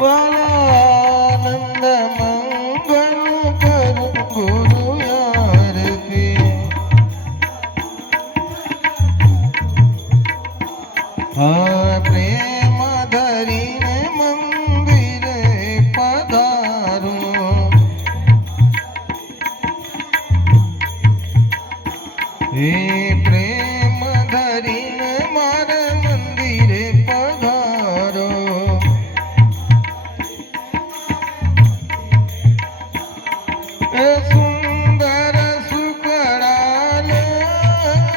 आनंद मंगल करूं गुरु आरती। प्रेम धरीने मंदिरे पधारूं। हे प्रेम धरीने मारे मंदिरे पधारो। सुंदर सुखड़ा लेवावाला।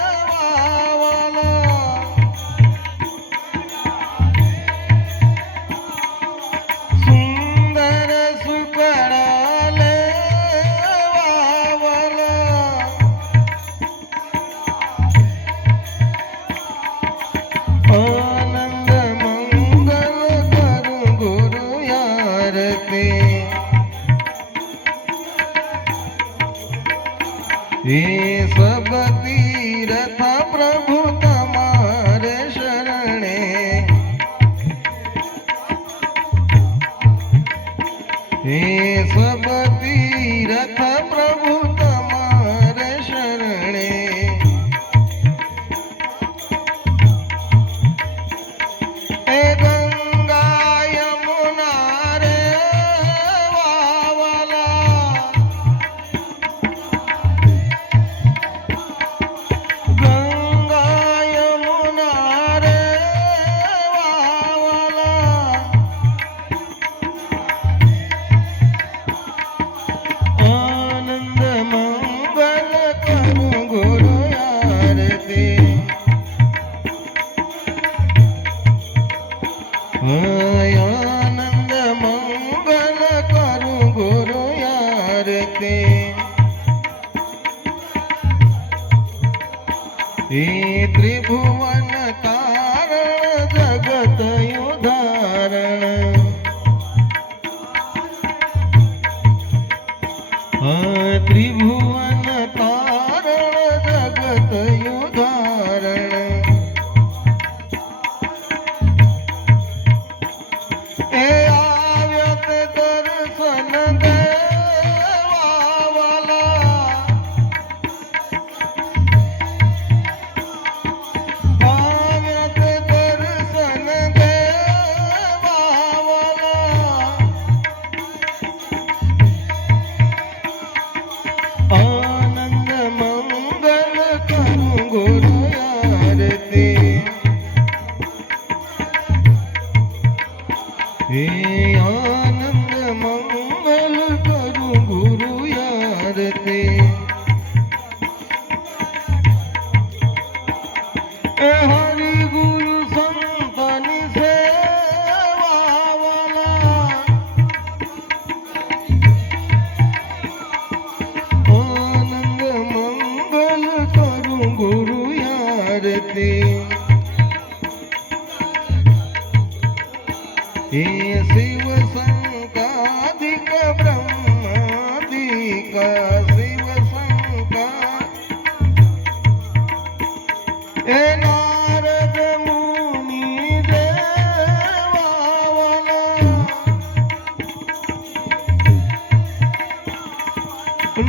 सुंदर सुखड़ा लेवावाला। आनंद मंगल करूं गुरु आरती। हे सब तीर्थ प्रभु तमारे शरणे। हे सब तीर्थ प्रभु तमारे शरणे। हे गंगा यमुना रे वावाला। गंगा यमुना रे वावाला। आनंद मंगल करूं गुरु आरती। आनंद मंगल करूं गुरु आरती। हे त्रिभुवन तारण जगत उदाहरण। त्रिभुवन तारण जगत उदाहरण। हे आव्यत दर्शन देवावाला। आव्यत दर्शन देवावाला। आनंद मंगल करूं गुरु आरती। हे आनंद मंगल करूं गुरु आरती। हरि गुरु संतनि सेवावाला। आनंद मंगल करूं गुरु आरती। हे शिव शंकादिक ब्रह्मादिक शिव शंका। हे नारद मुनि देवावाला।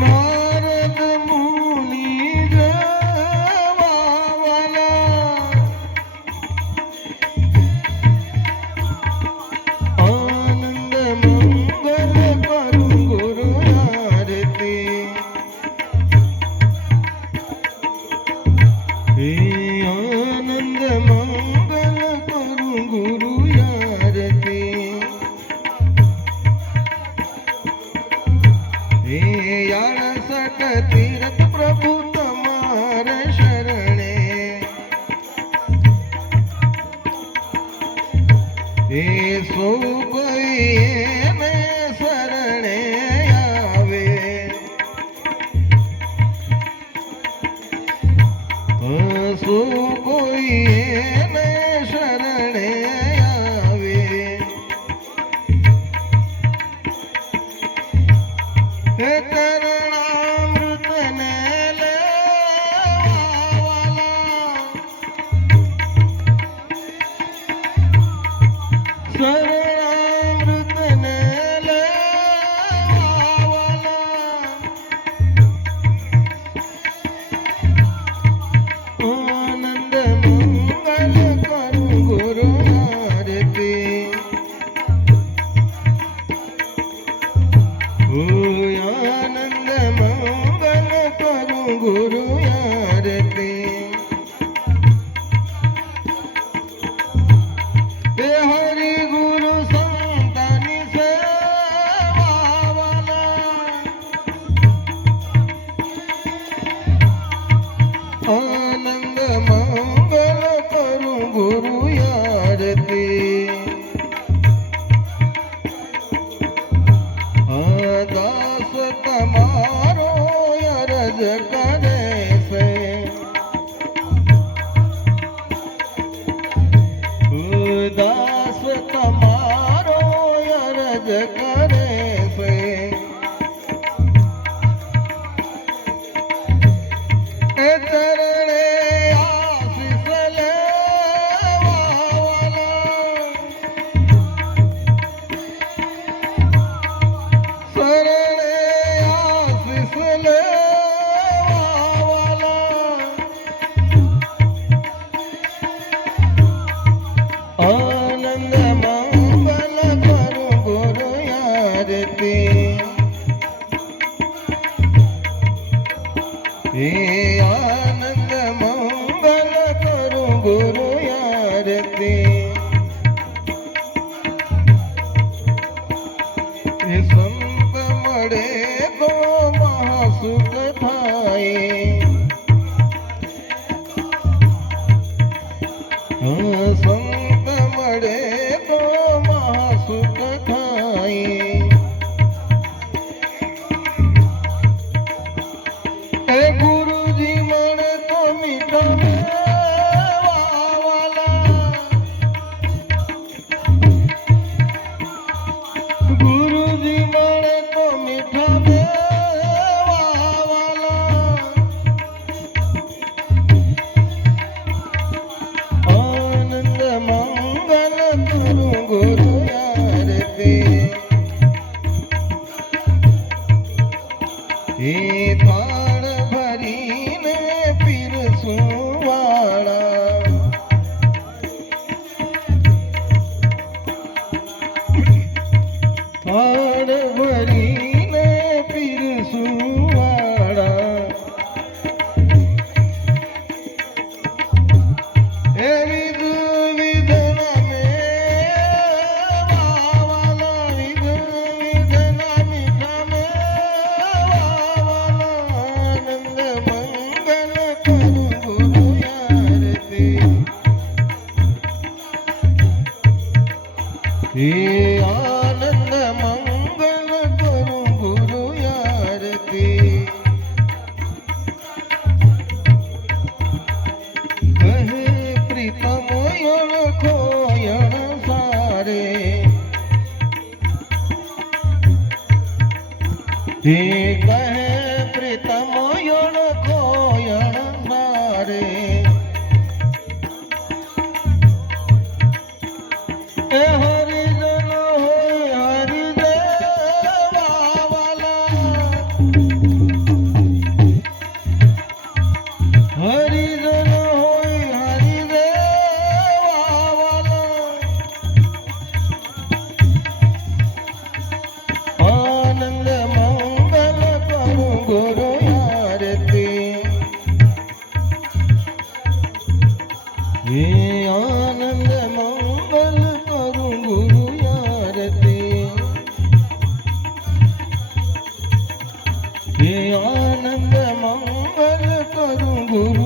नारद मुनि देवावाला। आनंद मंगल करूं गुरु आरती। हे आनंद मंगल करूं गुरु आरती। हे 68 तीर्थ प्रभु तमारे शरणे। हे सो कोई ने शरणे आवे। सो कोई ने शरणे आवे। हे चरणामृत ने लेवावाला। शरणामृत એ સંત મળે તો મહાસુખ થાય. સંત મળે તો મહાસુખ થાય. એ ગુરુજી મળે તો મીઠા ગુરુજી મળે તો મીઠા દેવાવાલા. આનંદ મંગલ કરું ગુરુ આરતી. એ થાળ ભરીને પીરસું વાળા. થાળ ભરીને પીરસું વાળા. એ વિધ વિધના મેવાવાલા. વિધ વિધના મીઠા મેવાવાલા. આનંદ મંગલ કરું ગુરુ આરતી. એ આનંદ મંગલ કરું ગુરુ આરતી. કહે પ્રીતમ ઓળખો યણ સારે. હે કહે પ્રીતમ ઓળખો યણ સારે. એ હરિજન હોય હરિદેવાવાલા. હરિજન હોય હરિદેવાવાલા. આનંદ મંગલ કરું ગુરુ આરતી. હે આનંદ મંગલ કરું ગુરુ આરતી. હે આનંદ મંગલ કરું ગુરુ